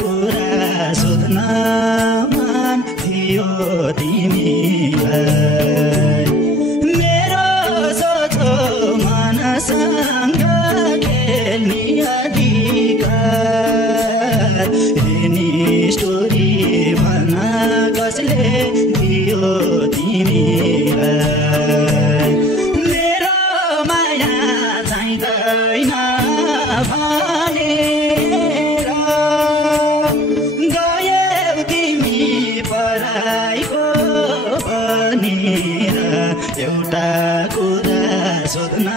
कुरा सोध्न मन थियो तिमीलाई मेरो सोझो मनसँग खेल्ने अधिकार एनी स्टोरी भन्न कसले दियो तिमीलाई मेरो माया चाहिँदैन भनेर गयौ तिमी पराइको भनेर एउटा कुरा सोध्न